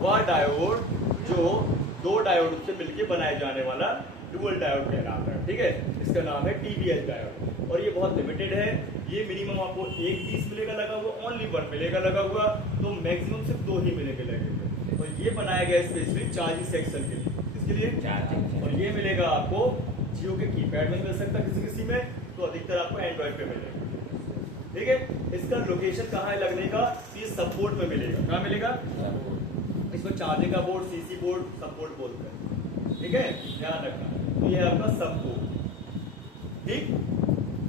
वह डायोड जो दो डायोड से मिलकर बनाए जाने वाला डुअल डायोड कहलाता है। ठीक है, इसका नाम है TBH डायोड और ये बहुत लिमिटेड है। ये मिनिमम आपको एक पीस मिलेगा लगा हुआ, ओनली वन मिलेगा लगा हुआ, तो मैक्सिमम सिर्फ दो ही मिलेंगे लगे हुए। तो ये बनाया गया स्पेशली चार्जिंग सेक्शन के लिए, इसके लिए चार्जिंग। और ये मिलेगा आपको जियो के कीपैड में मिल सकता है किसी किसी में, तो अधिकतर आपको एंड्रॉइड पे मिलेगा। ठीक है, इसका लोकेशन कहाँ है लगने का, ये सपोर्ट में मिलेगा। कहाँ मिलेगा, इसमें चार्जिंग का बोर्ड, सीसी बोर्ड, सपोर्ट बोलते हैं। ठीक है, ध्यान रखना। तो ये है आपका सपोर्ट। ठीक,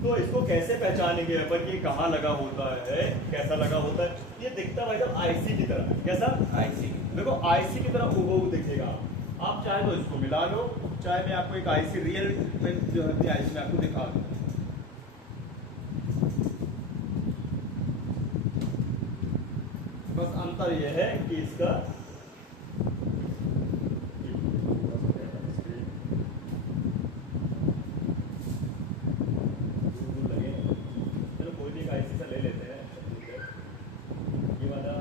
तो इसको कैसे पहचानेंगे अपन कि कहाँ लगा होता है, कैसा लगा होता है। ये दिखता भाई साहब आईसी की तरह। कैसा, आईसी। देखो आईसी की तरह हूबहू दिखेगा। आप चाहे तो इसको मिला लो, चाहे मैं आपको एक आईसी रियल में जो है आईसी में आपको दिखा दूं। बस अंतर यह है कि इसका आईसी से ले लेते हैं, ये वाला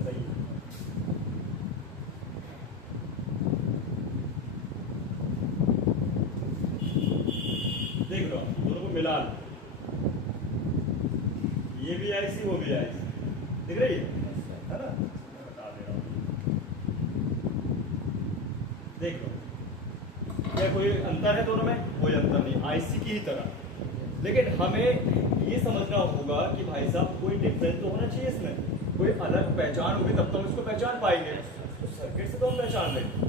सही है। देख लो, दोनों को मिला लो, ये भी आईसी वो भी आईसी, दिख रही है ना, बता दे रहा हूँ। देख लो, क्या कोई अंतर है दोनों में? कोई अंतर नहीं, आईसी की ही तरह। लेकिन हमें ये समझना होगा कि भाई साहब कोई डिफरेंस तो होना चाहिए इसमें, कोई अलग पहचान होगी तब तो हम इसको पहचान पाएंगे। तो सर्किट से तो हम पहचान लेंगे,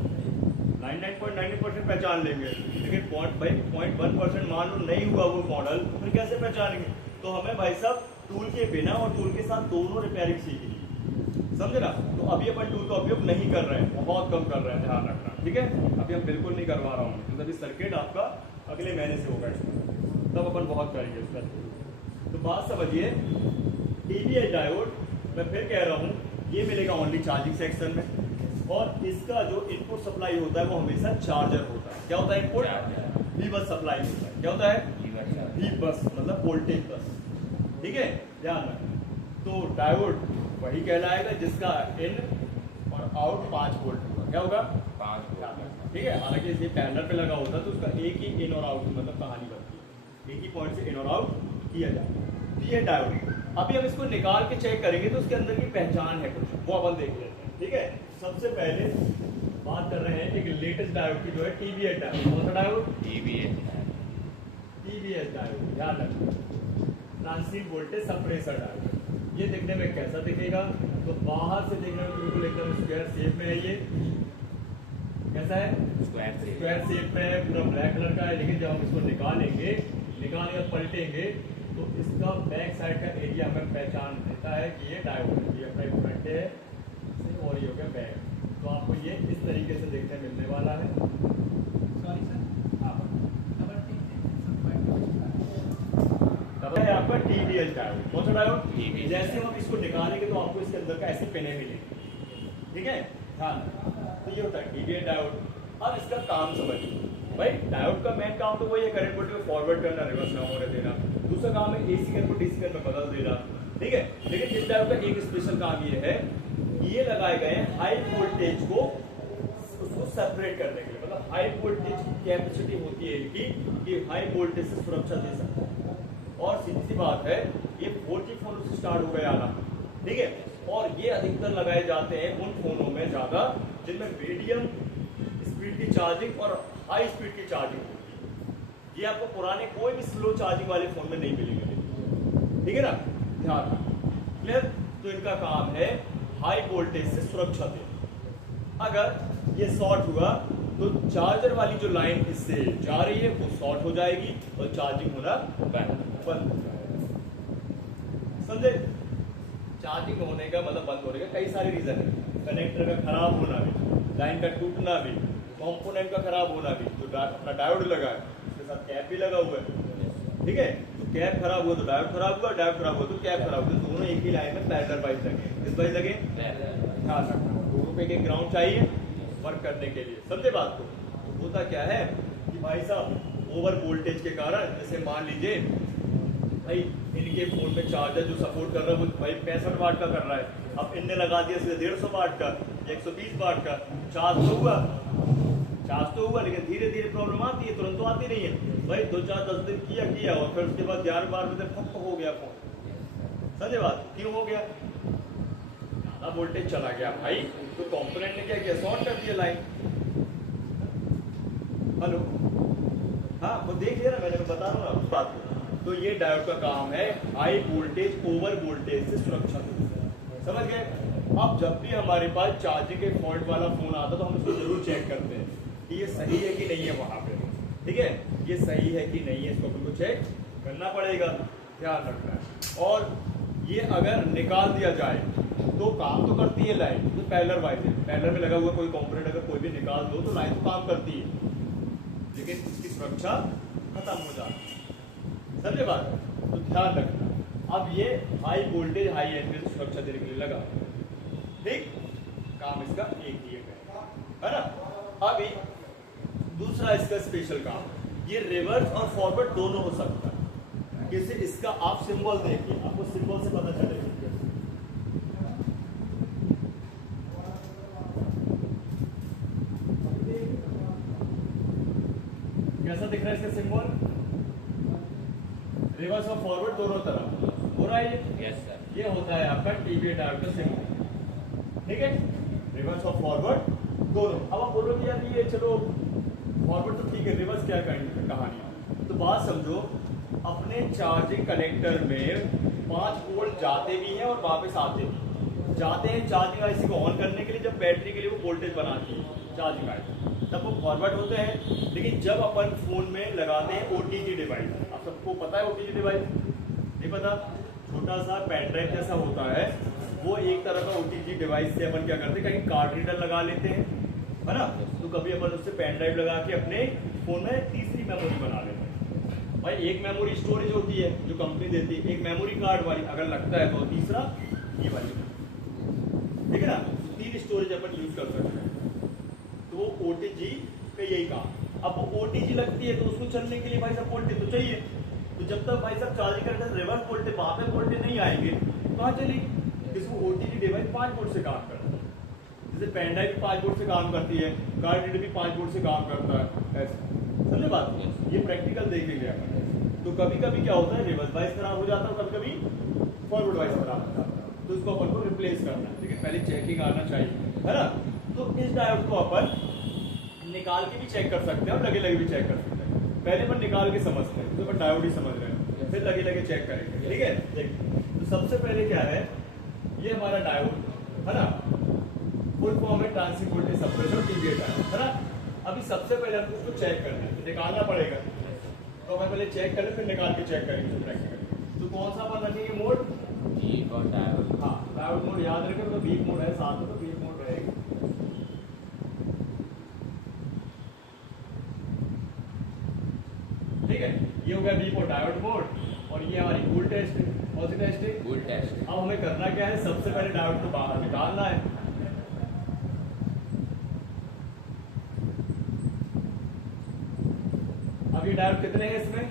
99.99% पहचान लेंगे, लेकिन 0.1% मान लो नहीं हुआ वो मॉडल, तो फिर कैसे पहचानेंगे? तो हमें भाई साहब टूल के बिना और टूल के साथ दोनों रिपेयरिंग सीखनी है, समझे ना। तो अभी अपन टूल का उपयोग नहीं कर रहे हैं, बहुत कम कर रहे हैं, ध्यान रखना। ठीक है, अभी हम बिल्कुल नहीं करवा रहा हूँ, क्योंकि अभी सर्किट आपका अगले महीने से होगा इसमें, तब अपन बहुत करेंगे इसका। तो बात समझिए, TBH डायोड मैं फिर कह रहा हूँ ये मिलेगा ओनली चार्जिंग सेक्शन में, और इसका जो इनपुट सप्लाई होता है वो हमेशा चार्जर होता है। क्या होता है इनपुट? V बस सप्लाई होता है। क्या होता है? V बस मतलब वोल्टेज बस। ठीक है, ध्यान रखना। तो डायोड वही कहलाएगा जिसका इन और आउट 5 वोल्ट होगा। क्या होगा? 5 वोल्ट। ठीक है, हालांकि ये पैरेलल पे लगा होता है तो उसका एक ही इन और आउट मतलब कहानी बनती है, एक ही पॉइंट से इन और आउट किया जाता है। ये डायोड, अभी हम इसको निकाल के चेक करेंगे तो उसके अंदर की पहचान है कुछ, वो अपन देख लेते हैं। ठीक है, सबसे पहले बात कर रहे हैं एक लेटेस्ट डायोड की, जो है TBH डायोड। कौन सा डायोड? TBH diode. ध्यान रखना, ट्रांजिट वोल्टेज सप्रेसर डायोड। ये देखने में कैसा दिखेगा? तो बाहर से देखने में बिल्कुल एकदम स्क्वायर शेप में है। ये कैसा है? स्क्वायर शेप में है, पूरा ब्लैक कलर का है। लेकिन जब हम इसको निकालेंगे और पलटेंगे तो इसका बैक साइड का एरिया हमें पहचान देता है कि ये डायोड है। ये अपना फ्रंट है और ये हो गया बैक। तो आपको ये इस तरीके से देखने मिलने वाला है। सॉरी सर, है आपका TBH डायोड। कौन सा डायोड? जैसे हम इसको निकालेंगे तो आपको इसके अंदर का ऐसे पिने मिलेंगे। ठीक है, हाँ, तो ये होता है TBH डायोड। अब इसका काम समझिए भाई, डायोड का मेन काम तो वही है, करंट वोल्टेज को फॉरवर्ड करना, रिवर्स ना होने देना। दूसरा काम है AC करंट को DC करंट में बदल देना। ठीक है, लेकिन इस डायोड का एक स्पेशल काम ये है, ये लगाए गए हैं हाई वोल्टेज को उसको सेपरेट करने के लिए। मतलब हाई वोल्टेज की कैपेसिटी होती है इनकी कि हाई वोल्टेज से सुरक्षा दे सकता है। और सीधी सी बात है, ये 4G फोन से स्टार्ट हो गया आना। ठीक है, और ये अधिकतर लगाए जाते हैं उन फोनों में ज्यादा जिनमें मीडियम स्पीड की चार्जिंग और हाई स्पीड की चार्जिंग होती है। ये आपको पुराने कोई भी स्लो चार्जिंग वाले फोन में नहीं मिलेंगे। ठीक है ना, ध्यान रखना। क्लियर? तो इनका काम है हाई वोल्टेज से सुरक्षा देना। अगर ये शॉर्ट हुआ तो चार्जर वाली जो लाइन इससे जा रही है वो शॉर्ट हो जाएगी और चार्जिंग होना बंद हो जाएगा। समझे? चार्जिंग होने का मतलब बंद होने का कई सारे रीजन है। कनेक्टर का खराब होना भी, लाइन का टूटना भी, कंपोनेंट का खराब होना भी। जो अपना डायोड लगा है उसके साथ कैप भी लगा हुआ है। ठीक है, तो कैप खराब हुआ तो डायोड खराब हुआ, डायोड खराब हुआ तो कैप खराब हुआ। दोनों एक ही लाइन में पैरेलल वाइज लगे। किस वाइज लगे? ध्यान रखना, दोनों पे एक ग्राउंड चाहिए वर्क करने के लिए। समझे बात को? तो होता क्या है कि भाई साहब ओवर वोल्टेज के कारण, जैसे मान लीजिए भाई इनके फोन में चार्जर जो सपोर्ट कर रहा है वो भाई 65 वाट का कर रहा है, अब इनने लगा दिया सीधे 150 वाट का, ये 120 वाट का चार्ज तो हुआ लेकिन धीरे धीरे प्रॉब्लम आती है, तुरंत तो आती नहीं है भाई। 2-4-10 दिन किया और फिर उसके बाद 11-12 बजे ठप हो गया फोन। समझे बात क्यों हो गया? ज्यादा वोल्टेज चला गया भाई, तो कंपोनेंट ने क्या किया, शॉर्ट कर दिया लाइन। हेलो, हाँ वो देख लिया ना, मैंने बता रहा हूँ ना उस बात को। तो ये डायोड का काम है हाई वोल्टेज ओवर वोल्टेज से सुरक्षा देना, समझ गए? अब जब भी हमारे पास चार्जिंग के फॉल्ट वाला फोन आता है तो हम इसको जरूर चेक करते हैं कि ये सही है कि नहीं है वहां पे, ठीक है? ये सही है कि नहीं है, इसको बिल्कुल चेक करना पड़ेगा, ध्यान रखना है। और ये अगर निकाल दिया जाए तो काम तो करती है लाइन, तो पैरेलल वाइज है, पैरेलल में लगा हुआ कोई कंपोनेंट अगर कोई भी निकाल दो तो लाइन तो काम करती है, लेकिन इसकी सुरक्षा खत्म हो जाती है। समझे बात? तो ध्यान रखना। अब ये हाई वोल्टेज हाई एनर्जी सुरक्षा देने के लिए लगा, ठीक? काम इसका एक ही है ना? अभी दूसरा इसका स्पेशल काम, ये रिवर्स और फॉरवर्ड दोनों हो सकता है। जैसे इसका आप सिंबल देखिए, आपको सिंबल से पता चलेगा कैसा दिख रहा है इसका सिंबल, रिवर्स और फॉरवर्ड दोनों तरफ हो रहा है। यस सर, ये होता है आपका टीवीए डायोड का सिंबल, ठीक है? रिवर्स और फॉरवर्ड दोनों। अब आप बोलोगे यार ये चलो फॉरवर्ड तो ठीक है, रिवर्स क्या कहानी? तो बात समझो, अपने चार्जिंग कनेक्टर में 5 वोल्ट जाते भी हैं और वापस आते भी जाते हैं चार्जिंग आईसी को ऑन करने के लिए, जब बैटरी के लिए वो वोल्टेज बनाती है चार्जिंग आईसी, तब वो फॉरवर्ड होते हैं। लेकिन जब अपन फोन में लगाते हैं ओटीजी डिवाइस, आप सबको पता है ओटीजी डिवाइस? नहीं पता? छोटा सा पेन ड्राइव जैसा होता है, वो एक तरह का ओटीजी डिवाइस से अपन क्या करते हैं, कहीं कार्ड रीडर लगा लेते हैं, है ना? तो कभी अपन उससे पेन ड्राइव लगा के अपने फोन में तीसरी मेमोरी बना लेते हैं। भाई एक मेमोरी स्टोरेज होती है जो कंपनी देती है, एक मेमोरी कार्ड वाली अगर लगता है तो तीसरा ये वाली, ठीक है ना? 3 स्टोरेज अपन यूज कर सकते हैं। तो ओटीजी का यही काम। अब वो ओटीजी लगती है तो उसको चलने के लिए भाई साहब वोल्टेज तो चाहिए। तो जब तक भाई साहब चार्जिंग करते हैं रिवर्स वोल्टेज, वहां पे वोल्टेज नहीं आएंगे कहाँ चलेगी? इसको ओटीजी डिवाइस 5 वोल्ट से काम करता है, जैसे पेन ड्राइव भी 5 वोल्ट से काम करती है, कार्ड रीडर भी 5 वोल्ट से काम करता है, ऐसा। समझे बात? ये प्रैक्टिकल देखेंगे अपन। तो कभी कभी क्या होता है, रिवर्स वाइज खराब हो जाता है, कभी कभी फॉरवर्ड वाइज खराब हो जाता है, तो इसको अपन को रिप्लेस करना है, लेकिन पहले चेकिंग आना चाहिए, है ना? तो इस डायोड को अपन निकाल के भी चेक कर सकते हैं और लगे लगे भी चेक कर सकते हैं। पहले अपन निकाल के समझते हैं, तो अपन डायोड ही समझ रहे हैं, फिर लगे लगे चेक करेंगे, ठीक है? देखिए, तो सबसे पहले क्या है, ये हमारा डायोड है ना, फुल फॉर्म है transient voltage suppressor TVA diode, है ना? अभी सबसे पहले हमको उसको चेक करना है, तो निकालना पड़ेगा। तो मैं पहले चेक करें फिर निकाल के चेक करेंगे प्रैक्टिकली। तो कौन सा अपन रखेंगे मोड? वीक और डायोड। हाँ, डायोड मोड याद रखें, तो वीक मोड है साथ में, तो वीक मोड रहेगा। ठीक है, ये हो गया वीक और डायोड मोड, और ये हमारी कूल टेस्ट है। कौन सी टेस्ट है? Cool test. अब हमें करना क्या है, सबसे पहले डायोड को बाहर निकालना है। अब ये डायोड कितने हैं इसमें?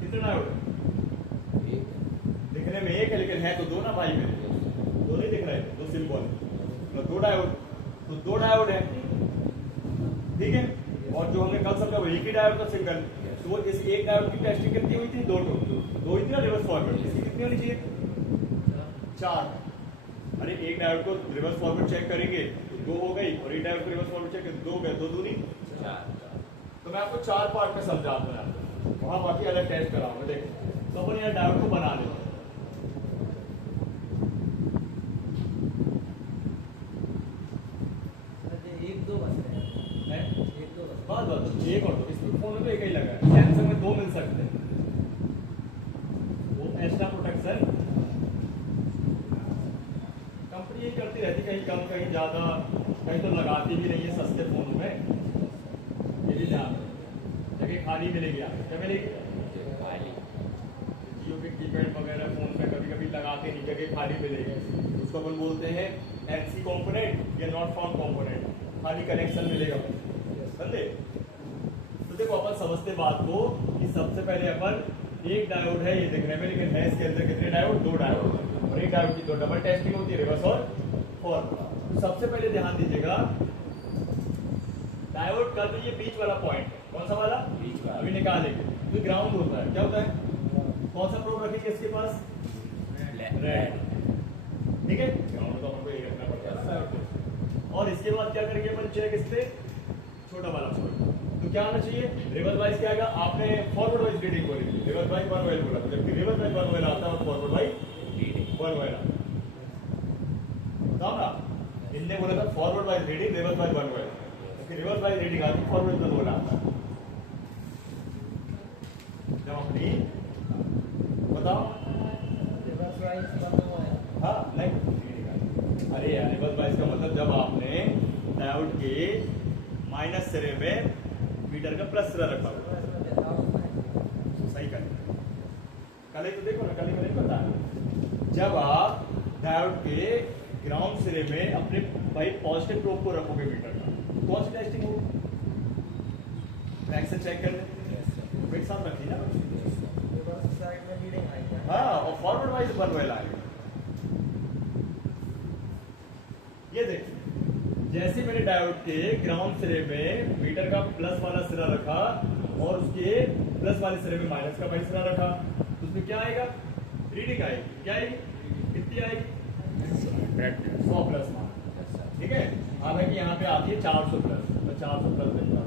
कितने डायोड? दिखने में एक है लेकिन है तो दो ना भाई, मेरे दो नहीं दिख रहे, दो सिंबल, तो 2 डायोड, तो 2 डायोड है, ठीक है? और जो हमने कल समझा वो एक ही डायोड का सिंगल, तो वो इस एक डायोड की टेस्टिंग कितनी हुई थी? 2 ही थी ना रिवर्स फॉरवर्ड, इसकी कितनी होनी चाहिए? 4। अरे एक डायोड को रिवर्स फॉरवर्ड चेक करेंगे तो 2 हो गई, और एक डायोड को रिवर्स फॉरवर्ड चेक करेंगे 2 हो गए, 2 दूनी 4। तो मैं आपको 4 पार्ट में समझाता हूँ, वहां बाकी अलग टेस्ट कराऊंगा। देखो, तो अपन यहाँ डायोड को बना लेते हैं। बस एक और दो, इसमें फोन में तो एक ही लगा है, सैमसंग में 2 मिल सकते हैं, वो एक्स्ट्रा प्रोटेक्शन कंपनी ये करती रहती, कहीं कम कहीं ज्यादा, कहीं तो लगाती भी नहीं है सस्ते फोनों में, ये भी ध्यान रखो। जगह खाली मिलेगी आपको, क्या मिलेगी? खाली। जियो के कीपैड वगैरह फोन में कभी कभी लगाते नहीं, जगह खाली मिलेगी, उसको अपन बोलते हैं एनसी कंपोनेंट या नॉट फाउंड कंपोनेंट, खाली कनेक्शन मिलेगा, समझे? तो देखो अपन समझते बात को कि सबसे पहले अपन एक डायोड है ये देखने में, लेकिन है इसके अंदर कितने डायोड? 2 डायोड, और एक डायोड की 2 डबल टेस्टिंग होती है, रिवर्स और फॉर्मूला। तो सबसे पहले ध्यान दीजिएगा, डायोड का तो ये बीच वाला पॉइंट है, कौन सा वाला? बीच वाला। अभी निकालेंगे। तो ग्राउंड होता है, क्या होता है? कौन सा प्रोब रखेंगे इसके पास? रेड। ठीक है, ग्राउंड तो अपन को ये रखना पड़ता है। और इसके बाद क्या करेंगे अपन? चेक इस पे छोटा वाला प्रोब। तो क्या आना चाहिए? रिवर्स वाइज क्या आएगा? आपने फॉरवर्ड वाइज रीडिंग बोली, रिवर्स वाइज वन वाइज बोला, जबकि रिवर्स वाइज वन वाइज आता है और फॉरवर्ड वाइज वन वाइज आता है। बताओ ना, इनने बोला था forward wise reading, reverse wise one wise, जबकि रिवर्स वाइज रीडिंग आती है, फॉरवर्ड वन बोला आता है। जब अपनी बताओ, हाँ नहीं, अरे यार रिवर्स बाइस का मतलब जब आपने डायोड के माइनस सिरे में मीटर का प्लस सिरा रखा हुआ, सही कर। कल ही तो देखो ना, कल ही मैंने बताया, जब आप डायोड के ग्राउंड सिरे में अपने भाई पॉजिटिव प्रोब को रखोगे मीटर का, तो कौन सी टेस्टिंग होगी? बैक से चेक कर ले, एक साथ रखी ना, हाँ, और फॉरवर्ड वाइज वन वाइज आएगा। ये देखिए, जैसे मैंने डायोड के ग्राउंड सिरे में मीटर का प्लस वाला सिरा रखा और उसके प्लस वाले सिरे में माइनस का भाई सिरा रखा, तो उसमें क्या आएगा? रीडिंग आएगी। क्या आएगी? कितनी आएगी? 100 प्लस मान, ठीक है। हालांकि यहाँ पे आती है 400 प्लस, तो 400 प्लस देखता है।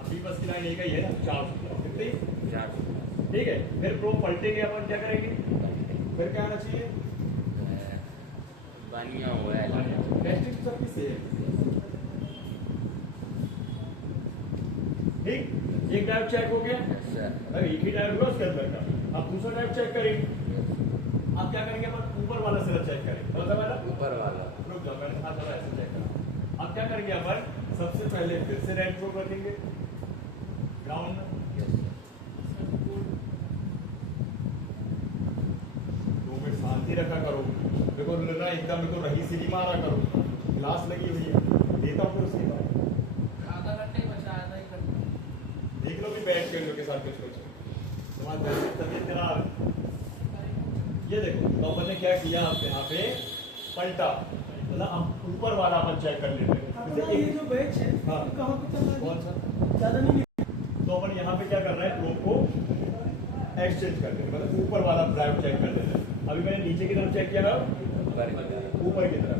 अभी बस की लाइन यही है ना, 400 प्लस, कितनी? 400। ठीक है, फिर प्रोब पलटेंगे अपन, क्या करेंगे? फिर क्या आना चाहिए? बनिया हुआ है, टेस्टिंग सबकी सेम। ठीक, एक डायोड चेक हो गया, अरे एक ही डायोड होगा उसके अंदर का। अब दूसरा डायोड चेक करेंगे। अब क्या करेंगे अपन? ऊपर वाला सिरा चेक करेंगे, मतलब वाला ऊपर वाला। रुक जाओ, मैंने हाथ वाला ऐसे चेक करा। अब क्या करेंगे अपन? सबसे पहले फिर से रेड प्रोब रखेंगे ग्राउंड में, 2 मिनट शांति रखा करो, देखो लगा एकदम मेरे को रही सीधी मारा करो, ग्लास लगी हुई है, देता हूँ फिर उसके बाद आधा घंटे बचा, आधा ही घंटा देख लो भी बैठ के इन लोग के साथ कुछ तुम्हारा तबीयत खराब। ये देखो तो अपन ने क्या किया, आप यहाँ पे पलटा, मतलब हम ऊपर वाला अपन चेक कर लेते हैं। ये जो बैच है, हाँ, कहाँ पे चल रहा है? कौन सा? ज्यादा नहीं। तो अपन यहाँ पे क्या कर रहे हैं? प्रोब को एक्सचेंज कर देते, मतलब ऊपर वाला ड्राइव चेक कर देते हैं। अभी मैंने नीचे की तरफ चेक किया ना, ऊपर की तरफ,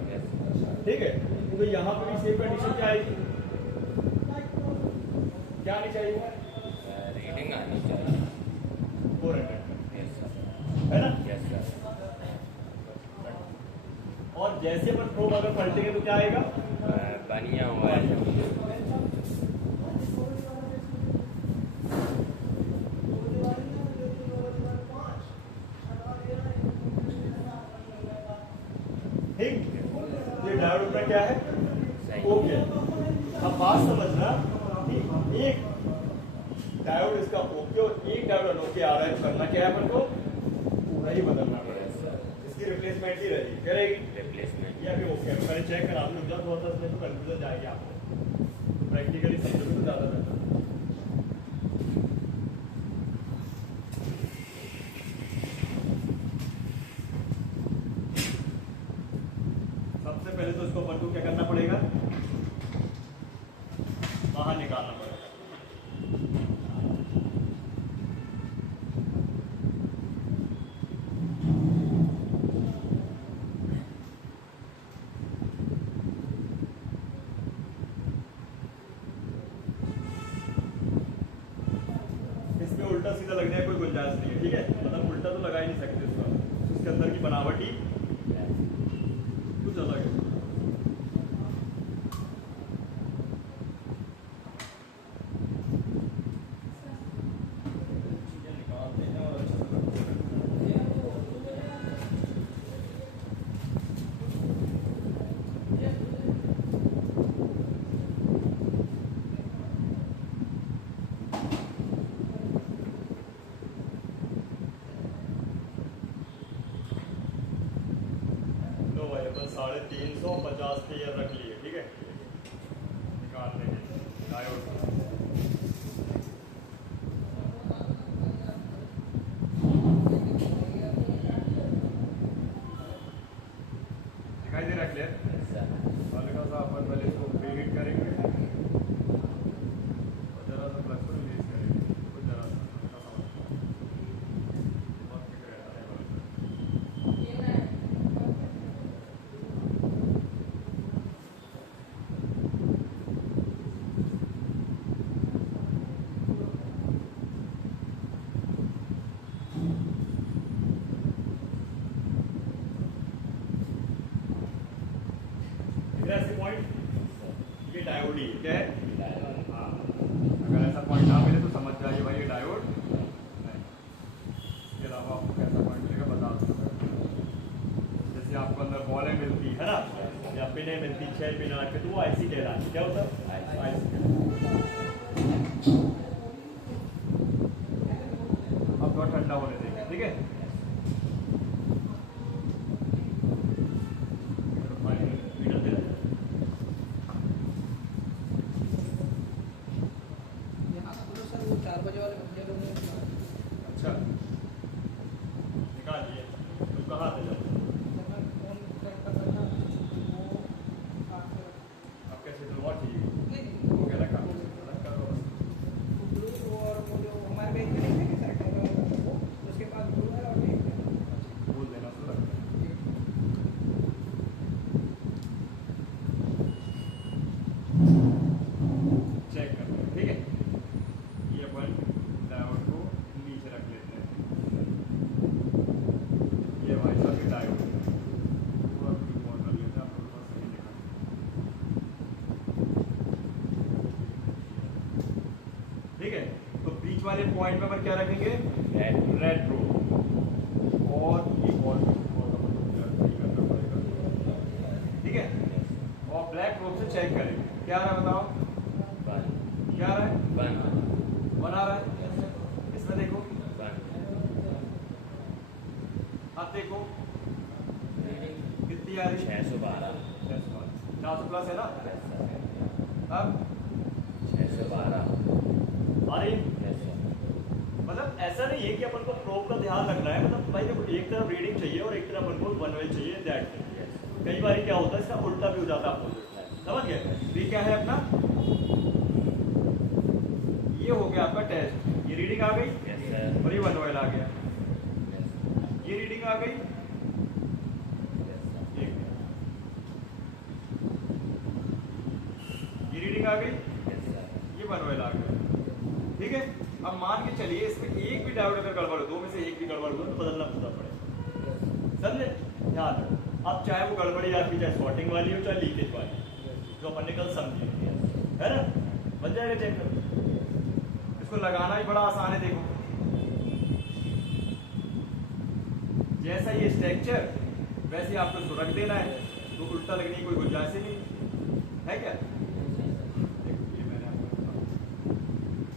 ठीक है। तो यहाँ पे भी सेम कंडीशन क्या आएगी? क्या आनी चाहिए? रीडिंग आनी चाहिए 400 है ना। और जैसे अपन प्रोब अगर पलटेंगे तो क्या आएगा? बनिया हुआ है। ठीक, ये डायोड में क्या है? ओके। अब बात समझना कि एक डायोड इसका ओके और एक डायोड अनोके आ रहा है, तो करना क्या है अपन को? पूरा ही बदलना पड़ेगा, इसकी रिप्लेसमेंट ही रहेगी, क्या रहेगी? रिप्लेसमेंट। ये अभी ओके, पहले चेक करा दूं, जब बहुत इसमें तो कंफ्यूजन जाएगी आपको, प्रैक्टिकली समझोगे तो ज़्यादा बेहतर। सबसे पहले तो इसको अपन को क्या करना पड़ेगा? बाहर निकालना पड़ेगा। इसमें उल्टा सीधा लगने का कोई गुंजाइश नहीं है, ठीक है। मतलब उल्टा तो लगा ही नहीं सकते इसका, उसके अंदर की बनावट ही कुछ अलग है। लो भाई अपन 350 पे ये रख लिए, ठीक है। निकाल लेंगे डायोड। दिखाई हल्का सा अपन पहले इसको प्रीहीट करेंगे और जरा सा प्लग को रिलीज करेंगे, कुछ जरा सा हल्का सा बहुत ठीक रहता है बल्ब। ऐसे पॉइंट ये डायोड ही है, क्या है? हाँ, अगर ऐसा पॉइंट ना मिले तो समझ जाइए भाई ये डायोड नहीं। इसके अलावा आपको कैसा पॉइंट मिलेगा बता दूँगा। जैसे आपको अंदर बॉलें मिलती है ना, या पिनें मिलती 6 पिन 8 के, तो वो आईसी कहलाती है। क्या होता है? आईसी। अब थोड़ा ठंडा होने देंगे, ठीक है? यहाँ खोलो सर, वो 4 बजे वाले बंदे लोग ने अच्छा, निकालिए। तुम कहाँ थे जब? फोन करता था ना, वो आके अब कैसे दिलवा चाहिए? नहीं वो क्या रखा? रखा तो बस। ब्लू और वो जो हमारे बैग में नहीं है सर, वो उसके पास ब्लू है और एक है। बोल देना तो रखना। चेक करते हैं, ठीक है? ये अपन डायोड को नीचे रख लेते हैं। ये भाई साहब ये डायोड है। पूरा ब्लू और कर लेते हैं, आप लोगों को सही दिखा। ठीक है, तो बीच वाले पॉइंट पे अपन क्या रखेंगे? रेड रो। और ये और सही करना पड़ेगा, ठीक है? और ब्लैक रोप से चेक करेंगे क्या आ रहा है, बताओ क्या आ रहा है? 1 आ रहा है। इसमें देखो, अब देखो कितनी आ रही है? 612 400 प्लस है ना? अब 612 आ रही है? मतलब ऐसा नहीं है कि अपन को प्रोब का ध्यान रखना है, मतलब भाई देखो एक तरफ रीडिंग चाहिए और एक तरफ अपन को वन वे चाहिए, दैट। कई बार क्या होता है इसका उल्टा भी हो जाता है, अपोजिट। समझ गए? ये क्या है अपना? ये हो गया आपका टेस्ट। ये रीडिंग आ गई और ये वन वेल आ गया। ये रीडिंग आ गई, ये रीडिंग आ गई, ये वन वेल आ गया। ठीक है, अब मान के चलिए इसमें एक भी डायोड अगर गड़बड़ हो, दो में से एक भी गड़बड़ हो तो बदलना पूरा पड़ेगा। समझे? ध्यान रखो। अब चाहे वो गड़बड़ी आपकी चाहे शॉर्टिंग वाली हो चाहे लीकेज वाली, जो अपन ने कल समझी है ना, बन जाएगा। चेक करो, इसको लगाना ही बड़ा आसान है। देखो जैसा ये स्ट्रक्चर वैसे ही आपको इसको रख देना है, तो उल्टा लगने की कोई गुंजाइश ही नहीं है। क्या देखो, ये मैंने आपको बताया,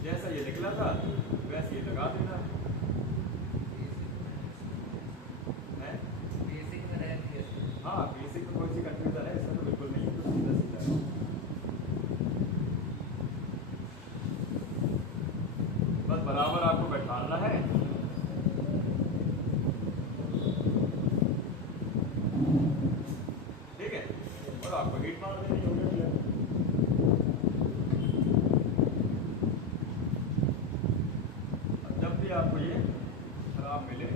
जैसा ये निकला था वैसे ये लगा देना है। हाँ, बेसिक तो कोई सी कंफ्यूजन है, इसमें तो बिल्कुल नहीं है, तो सीधा सीधा है। बस बराबर आपको बैठाना है। ठीक है, और आपको हीट मार देनी होगी। जब भी आपको ये खराब मिले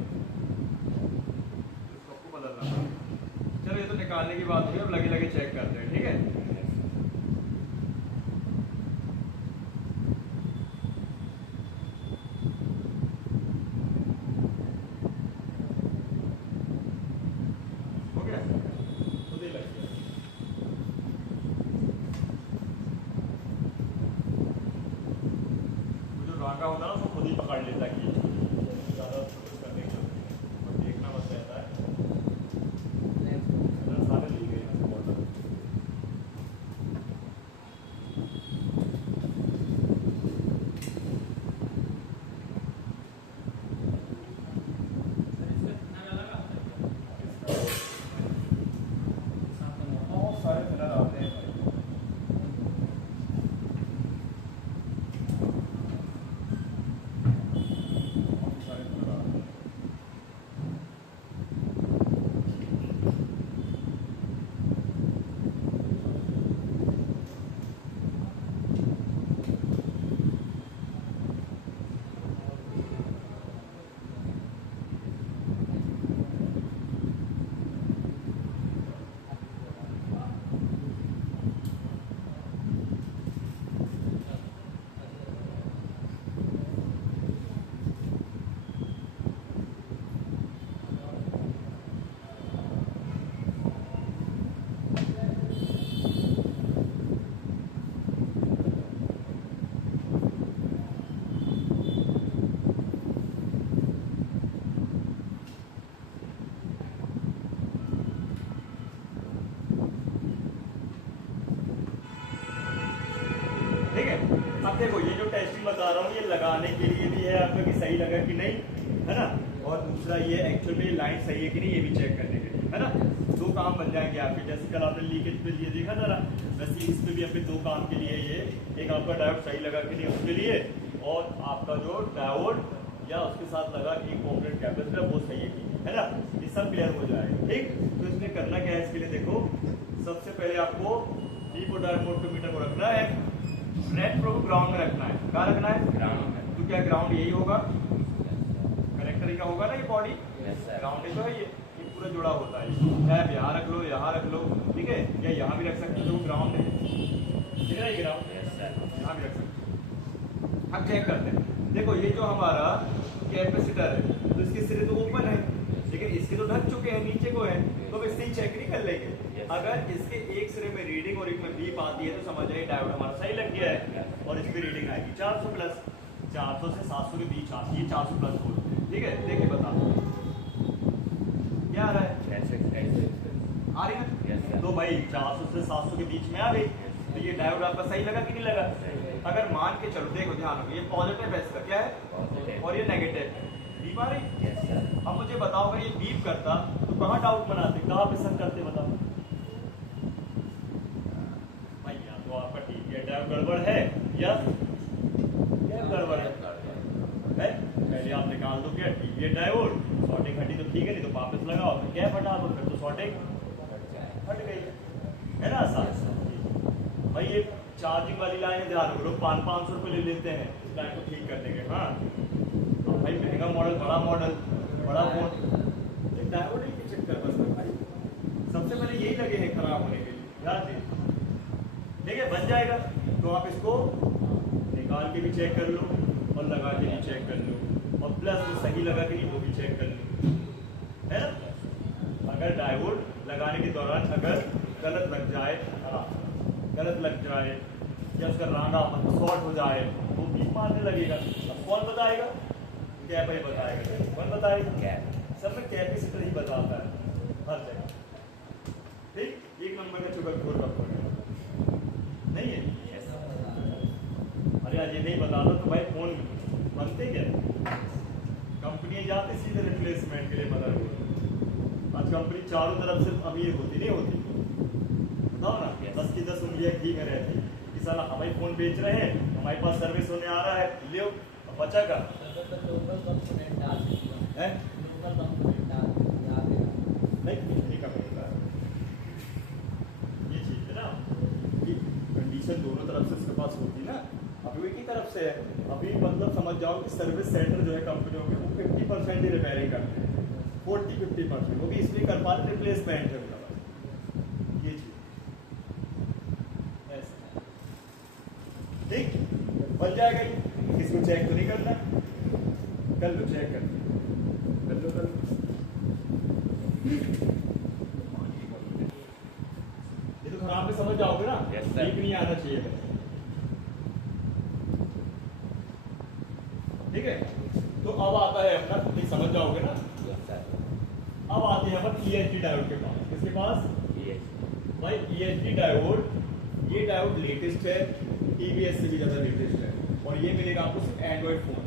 इसको आपको बदलना पड़ेगा। चलो ये तो निकालने की बात हुई, अब लगे लगे चेक करते हैं। ठीक है, हो गया, खुद ही लग गया। जो रांगा होता है ना उसको खुद ही पकड़ लेता है कि ज़्यादा कुछ करने की जरूरत नहीं है, और देखना बस रहता है। सारे ली गई है बॉर्डर। बहुत सारे कलर आते हैं भाई। अब देखो ये जो टेस्टिंग बता रहा हूँ ये लगाने के लिए भी है आपका कि सही लगा कि नहीं, है ना, और दूसरा ये एक्चुअल में लाइन सही है कि नहीं ये भी चेक करने के लिए, है ना। दो काम बन जाएंगे आपके, जैसे कल आपने लीकेज पे लिए देखा था ना, वैसे इस पे भी आपके दो काम के लिए ये, एक आपका डायोड सही लगा कि नहीं उसके लिए, और आपका जो डायोड या उसके साथ लगा एक कॉम्पोनेंट कैपेसिटर वो सही है ना, ये सब क्लियर हो जाएगा। ठीक, तो इसमें करना क्या है, इसके लिए देखो सबसे पहले आपको डीप और डायोड मोड मीटर को रखना है, नेट प्रो को ग्राउंड में रखना है। कहाँ रखना है? ग्राउंड में। तो क्या ग्राउंड यही होगा, कनेक्टर ही का होगा ना ये बॉडी, ग्राउंड ही तो है ये पूरा जुड़ा होता है, चाहे आप यहाँ रख लो यहाँ रख लो, ठीक है, या यहाँ भी रख सकते हो, जो ग्राउंड है, ठीक है ना, ये ग्राउंड यहाँ भी रख सकते हो। हम चेक करते हैं, देखो ये जो हमारा कैपेसिटर है तो इसके सिरे तो ओपन है, लेकिन इसके तो ढक चुके हैं, नीचे को है, तो अब इससे ही चेक नहीं कर लेंगे। अगर इसके एक सिरे में रीडिंग और एक में बीप आती है तो समझ जाइए डायोड हमारा सही लग गया है, और इस पे रीडिंग आएगी 400 प्लस, 400 से 700 के बीच आती है, 400 प्लस वोल्ट, ठीक है। देखिए बताओ क्या आ रहा है, आ रही है, तो भाई 400 से 700 के बीच में आ गई, तो ये डायोड आपका सही लगा कि नहीं लगा। अगर मान के चलो, देखो ध्यान रखो, ये पॉजिटिव है इसका, क्या है, और ये नेगेटिव है, बीप आ रही। अब मुझे बताओ अगर ये बीप करता तो कहाँ डाउट बनाते, कहाँ पे शक करते, बताओ भाई, या तो आपका ठीक है डायोड गड़बड़ है या क्या गड़बड़ है, पहले आप निकाल दो क्या टीवीए डायोड, शॉर्टिंग हटी तो ठीक है, नहीं तो वापस लगाओ, फिर क्या हटा दो, फिर तो शॉर्टिंग हट गई, है ना आसान। भाई ये चार्जिंग वाली लाइन ध्यान रखो, लोग 500 रुपये ले लेते हैं इस लाइन को ठीक करने के। हाँ भाई महंगा मॉडल, बड़ा फोन, डायोड ही चेक कर बस भाई, सबसे पहले यही लगे हैं खराब होने के लिए, ध्यान दीजिए, ठीक है, बन जाएगा। तो आप इसको निकाल के भी चेक कर लो और लगा के भी चेक कर लो, और प्लस वो सही लगा कि नहीं वो भी चेक कर लो, है ना। अगर डायोड लगाने के दौरान अगर गलत लग जाए, गलत लग जाए या उसका रांगा शॉर्ट हो जाए वो भी मारने लगेगा, अब कौन बताएगा, क्या भाई बताएगा, कौन बताएगा, सब में कैपेसिटर ही बताता है हर जगह, ठीक। एक नंबर का चुका घोर रखो नहीं है, अरे आज ये नहीं बता दो तो भाई फोन बनते क्या, कंपनी जाती सीधे रिप्लेसमेंट के लिए मदरबोर्ड। आज कंपनी चारों तरफ से अमीर होती नहीं होती, बताओ ना, 10 की 10 उंगलियां घी में रहती कि साला हमारे फोन बेच रहे हैं, हमारे पास सर्विस होने आ रहा है, लियो बचा का है नहीं, ठीक है, ये चीज है ना कि कंडीशन दोनों तरफ से उसके पास होती ना, अभी एक ही तरफ से है, अभी मतलब समझ जाओ कि सर्विस सेंटर जो है कंपनियों के वो 50% ही रिपेयरिंग करते हैं, 40-50% वो भी इसलिए कर पा रहे रिप्लेसमेंट है उनका, ये चीज ऐसा, ठीक, बन जाएगा ही, इसको चेक तो नहीं करना, कर लो चेक कर लो, ये तो खराब में समझ जाओगे ना, ठीक नहीं आना चाहिए, ठीक है। तो अब आता है अपना, नहीं समझ जाओगे ना, अब आते हैं अपन ESD डायोड के पास, किसके पास, भाई ESD डायोड, ये डायोड लेटेस्ट है, TVS से भी ज्यादा लेटेस्ट है, और ये मिलेगा आपको सिर्फ एंड्रॉइड फोन,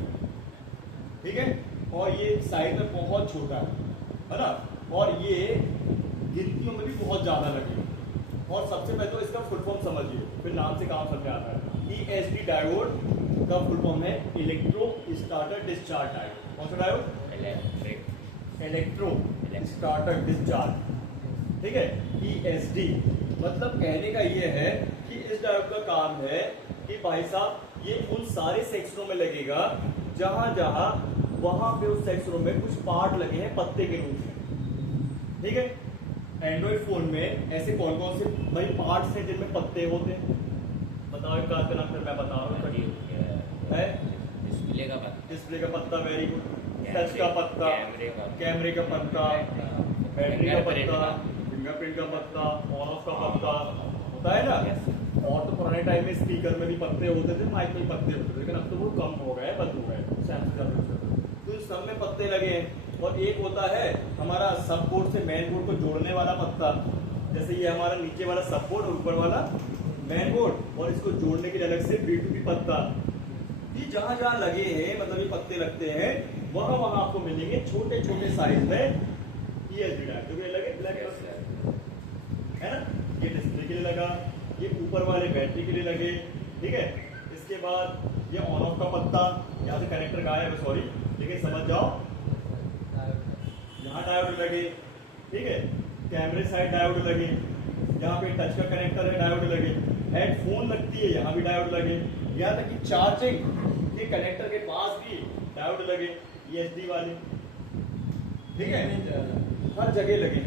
ठीक है, और ये साइज में बहुत छोटा है ना, और ये गिनतियों में भी बहुत ज्यादा लगेगा, और सबसे पहले तो इसका फुल फॉर्म समझिए, फिर नाम से काम समझ आता है। ESD डायोड का फुल फॉर्म है इलेक्ट्रो स्टार्टर डिस्चार्ज डायोड, कौन सा डायोड, इलेक्ट्रो स्टार्टर डिस्चार्ज, ठीक है। ESD मतलब कहने का ये है कि इस डायोड का काम है कि भाई साहब ये उन सारे सेक्शनों में लगेगा जहां जहां वहां पे उस सेक्शनों में कुछ पार्ट लगे हैं पत्ते के रूप में, ठीक है। एंड्रॉइड फोन में ऐसे कौन कौन से भाई पार्ट्स हैं जिनमें पत्ते होते हैं, बताओ एक का नाम, फिर मैं बता रहा हूँ, है डिस्प्ले का पत्ता, वेरी गुड, टच का पत्ता, कैमरे का पत्ता, बैटरी का पत्ता, फिंगरप्रिंट का पत्ता, ऑन ऑफ का पत्ता होता है ना, और तो पुराने टाइम में स्पीकर में भी पत्ते होते थे, माइक में पत्ते होते थे, लेकिन अब तो वो कम हो गए, बंद हो गए, तो इस सब में पत्ते लगे हैं। और एक होता है हमारा सब बोर्ड से मेन बोर्ड को जोड़ने वाला पत्ता, जैसे ये हमारा नीचे वाला सब बोर्ड और ऊपर वाला मेन बोर्ड और इसको जोड़ने के लिए अलग से B2B पत्ता। ये जहां जहां लगे हैं, मतलब ये पत्ते लगते हैं, वहां वहां आपको मिलेंगे छोटे छोटे साइज में ESD डायोड। जो ये लगे ब्लैक है ना, ये डिस्प्ले के लिए लगा, ये ऊपर वाले बैटरी के लिए लगे, ठीक है। इसके बाद ये ऑन ऑफ का पत्ता, यहाँ से कनेक्टर गायब है, सॉरी, लेकिन समझ जाओ, यहाँ डायोड लगे, ठीक है। कैमरे साइड डायोड लगे, यहाँ पे टच का कनेक्टर है, डायोड लगे। हेडफोन लगती है, यहाँ भी डायोड लगे। यहाँ तक कि चार्जिंग के कनेक्टर के पास भी डायोड लगे, ESD वाले, ठीक है। हर जगह लगे,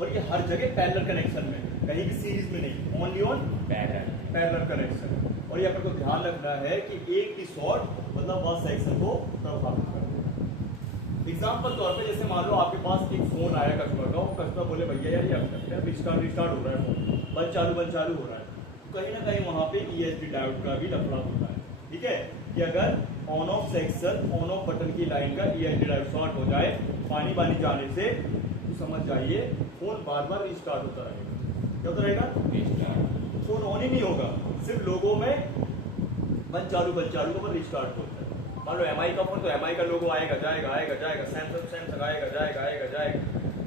और ये हर जगह पैरेलल कनेक्शन में, कहीं भी सीरीज में नहीं, ओनली ऑन पैरेलल कनेक्शन। और ये अपन को ध्यान रखना है कि एक भी शॉर्ट मतलब वह सेक्शन को प्रभावित कर दे। एग्जाम्पल तौर पे जैसे मान लो आपके पास एक फोन आया कस्टमर का, वो कस्टमर बोले भैया यार ये रिस्टार्ट हो रहा है फोन, बंद चालू हो रहा है, कहीं ना कहीं वहां पे ESD डायोड का भी लफड़ा होता है, ठीक है। कि अगर on off section, on off button की लाइन का ESD डायोड शॉर्ट हो जाए पानी जाने से, तो समझ जाइए फोन बार बार रिस्टार्ट होता रहेगा। क्या होता रहेगा? फोन ऑन ही नहीं होगा, सिर्फ लोगों में बंद चालू पर रिस्टार्ट होता है। मान लो MI का फोन, तो MI का लोगो आएगा जाएगा, सैमसंग आएगा जाएगा।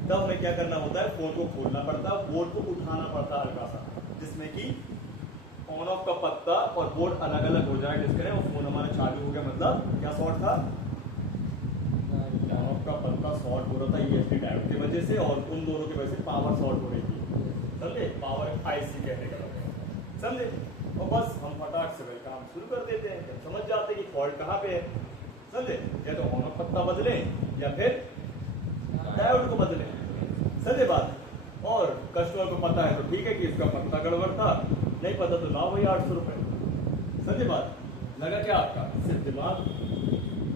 तब हमें क्या करना होता है, फोन को खोलना पड़ता है, बोर्ड को उठाना पड़ता है हल्का सा, जिसमें कि ऑन ऑफ का पत्ता और बोर्ड अलग अलग हो जाए, जिसके और फोन हमारा चालू हो गया। मतलब क्या शॉर्ट था? ऑन ऑफ का पत्ता शॉर्ट हो रहा था ESD डायोड की वजह से, और उन दोनों की वजह से पावर शॉर्ट हो रही थी, समझे? पावर IC कहने का समझे। और बस हम फटाक से वही काम शुरू कर देते हैं, जब समझ जाते हैं कि फॉल्ट कहाँ पे है, समझे। या तो ऑन ऑफ पत्ता बदले या फिर डायोड को बदले, समझे बात। और कस्टमर को पता है तो ठीक है कि इसका पत्ता गड़बड़ था, नहीं पता तो ना वही 800 रुपए, समझे बात। लगा क्या आपका सिर्फ दिमाग,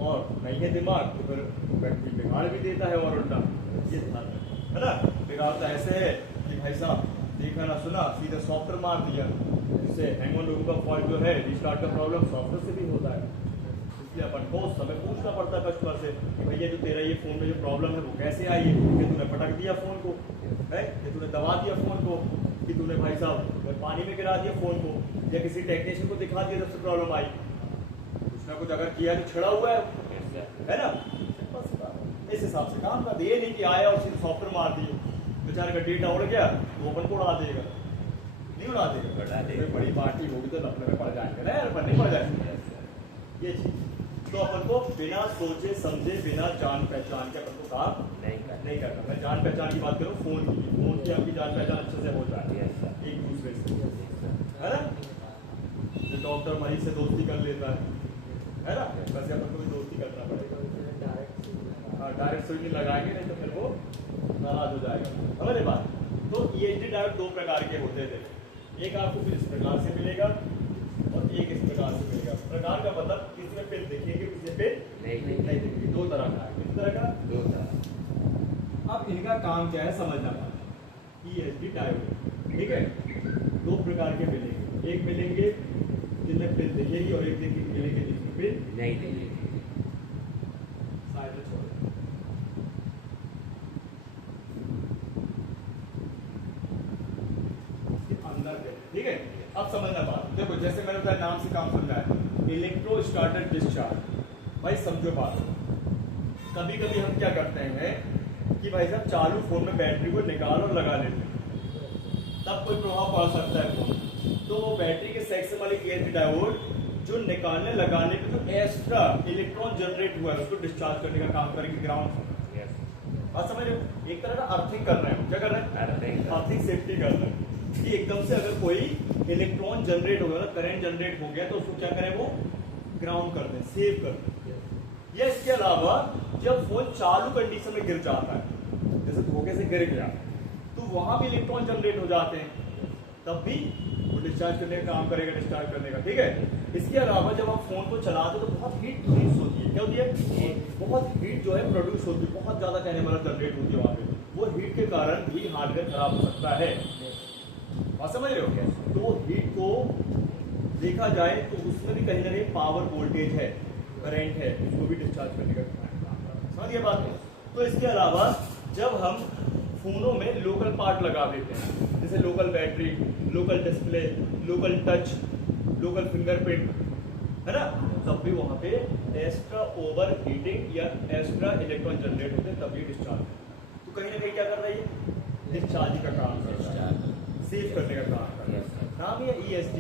और नहीं है दिमाग तो फिर व्यक्ति बिगाड़ भी देता है, और उल्टा ये ध्यान है ना। बिगाड़ता ऐसे है कि भाई साहब देखा ना सुना सीधे सॉफ्टवेयर मार दिया, जिससे हैंग ऑन लोगों का फॉल्ट जो है, रिस्टार्ट का प्रॉब्लम सॉफ्टवेयर से भी होता है। इसलिए अपन को उस समय पूछना पड़ता है कस्टमर से कि भैया जो तेरा ये फोन में जो प्रॉब्लम है वो कैसे आई है, कि तूने पटक दिया फोन को है, कि तूने दबा दिया फोन को, कि तूने भाई साहब पानी में गिरा दिया फोन को, या किसी टेक्नीशियन को दिखा दिया जब से प्रॉब्लम आई, कुछ ना कुछ अगर किया तो छिड़ा हुआ है ना। बस इस हिसाब से काम कर, ये नहीं कि आया और सिर्फ सॉफ्टवेयर मार दिए, बेचारे का डेटा उड़ गया तो अपन को उड़ा देगा, नहीं उड़ा देगा। बड़ी पार्टी होगी तो लफड़े में पड़ जाएंगे ना यार, अपन नहीं पड़ जाएंगे ये चीज। तो अपन को बिना सोचे समझे, बिना जान पहचान के अपन को काम नहीं करना। मैं जान पहचान की बात करूँ फोन की आपकी जान पहचान अच्छे से हो जाए एक दूसरे से, है ना। जो डॉक्टर मरीज से दोस्ती कर लेता है ना, वैसे अपन को भी दोस्ती करना पड़ेगा। हाँ, डायरेक्ट सुई नहीं लगाएंगे, नहीं तो फिर वो नाराज हो जाएगा, समझे बात। तो ESD डायोड दो प्रकार के होते थे, एक आपको फिर इस प्रकार से मिलेगा और एक इस प्रकार से मिलेगा। प्रकार का मतलब किसी में पिन दिखेगी, किसी पे नहीं दिखेगी, दो तरह का है। किस तरह का? दो तरह। अब इनका काम क्या है समझना पाना। ESD डायोड, ठीक है, दो प्रकार के मिलेंगे, एक मिलेंगे जिनमें पिन दिखेगी और एक मिलेंगे जिसमें पिन नहीं दिखेगी। साइड में छोड़ ठीक है। अब समझना बात, देखो जैसे मैंने बताया नाम से काम समझाया, इलेक्ट्रो स्टार्टर डिस्चार्ज। भाई समझो बात, कभी कभी हम क्या करते हैं कि भाई साहब चालू फोन में बैटरी को निकाल और लगा लेते हैं, तब कोई प्रभाव पड़ सकता है फोन। तो वो बैटरी के सेक्शन वाले ESD डायोड जो निकालने लगाने पे जो एक्स्ट्रा इलेक्ट्रॉन जनरेट हुआ है उसको डिस्चार्ज करने का काम करेंगे ग्राउंड से। बात समझ रहे हो? एक तरह का अर्थिंग कर रहे हैं, क्या कर रहे हैं? अर्थिंग सेफ्टी कर रहे हैं कि एकदम से अगर कोई इलेक्ट्रॉन जनरेट हो गया, करंट जनरेट हो गया, तो उसको क्या करें, वो ग्राउंड कर दें, सेव कर दें। या इसके अलावा जब फोन चालू कंडीशन में गिर जाता है, जैसे धोखे से गिर गया, तो वहां भी इलेक्ट्रॉन जनरेट हो जाते हैं, तब भी वो डिस्चार्ज करने का काम करेगा, डिस्चार्ज करने का, ठीक है। इसके अलावा जब आप फोन को चलाते हो तो बहुत हीट प्रोड्यूस होती है, क्या होती है? बहुत हीट जो है प्रोड्यूस होती है, बहुत ज्यादा कहने वाला जनरेट होती है वहां पे, वो हीट के कारण भी हार्डवेयर खराब हो सकता है। बात समझ रहे हो क्या? तो वो हीट को देखा जाए तो उसमें भी कहीं ना कहीं पावर वोल्टेज है, करंट है, उसको भी डिस्चार्ज करने का समझ गए बात है। तो इसके अलावा जब हम फोनों में लोकल पार्ट लगा देते हैं, जैसे local battery, local display, local touch, local fingerprint, है ना, तब भी वहां पे एक्स्ट्रा ओवर हीटिंग या एक्स्ट्रा इलेक्ट्रॉन जनरेट होते हैं, तभी डिस्चार्ज। तो कहीं ना कहीं क्या कर रही है, डिस्चार्ज का काम कर रहा है, सेव करने का काम कर रहा है, नाम है ESD।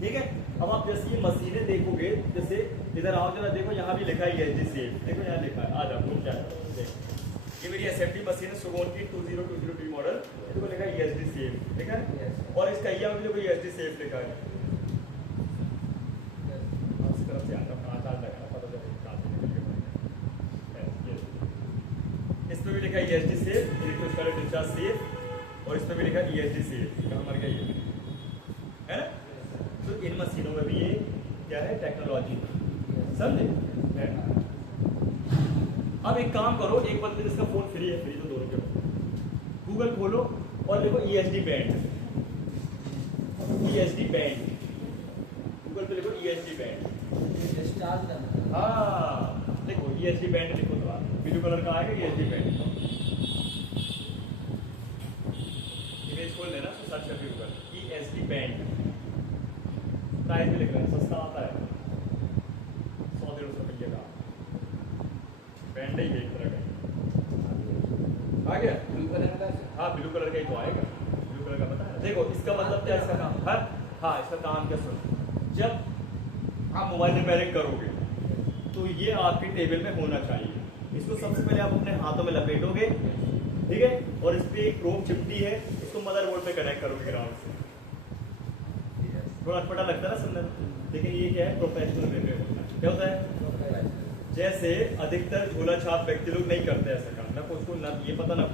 ठीक है, अब आप जैसे ये मशीनें देखोगे, जैसे इधर आओ जरा देखो, यहाँ भी लिखा है ESD सेव, देखो यहाँ लिखा है, आ जाओ रुक जाओ, देखो ये मेरी SFD मशीन है सुगोन की 2020 मॉडल, देखो लिखा है ESD सेव, ठीक है, और इसका ये भी देखो ESD सेव लिखा है। इस तरफ से आता कहाँ चाल लगा ना, पता चले कहाँ से निकल के इस पे भी लिखा है ESD save, electrostatic discharge save, और इस पे भी लिखा है ESD सेव, कहाँ मर गया ये, है ना। तो इन मशीनों में भी ये क्या है, टेक्नोलॉजी, समझे। अब एक काम करो, एक बंदे जिसका फोन फ्री है, फ्री तो दोनों के, गूगल खोलो और देखो ESD band, ESD band, Google पे लिखो ESD बैंड, हाँ देखो ESD बैंड लिखो, तो आप ब्लू कलर का आएगा ESD बैंड, इमेज खोल लेना, तो सर्च करके गूगल ESD बैंड, प्राइस भी लिख रहे हैं, सस्ता आता है 100-150 रुपये का बैंड ही एक तरह का आ गया, हाँ ब्लू कलर का ही तो आएगा, ब्लू कलर का पता है। देखो इसका मतलब क्या, इसका काम है, हाँ इसका काम क्या, सुनो, जब आप मोबाइल रिपेयरिंग करोगे तो ये आपके टेबल में होना चाहिए, इसको सबसे पहले आप अपने हाथों में लपेटोगे, ठीक है, और इस पे एक प्रोब चिपटी है, इसको मदरबोर्ड पे कनेक्ट करोगे ग्राउंड से, थोड़ा अटपटा लगता है ना सुनने में, लेकिन ये क्या है, प्रोफेशनल वे में होता है। क्या होता है, जैसे अधिकतर झोला छाप व्यक्ति लोग नहीं करते ऐसा काम, ना उसको ना ये पता ना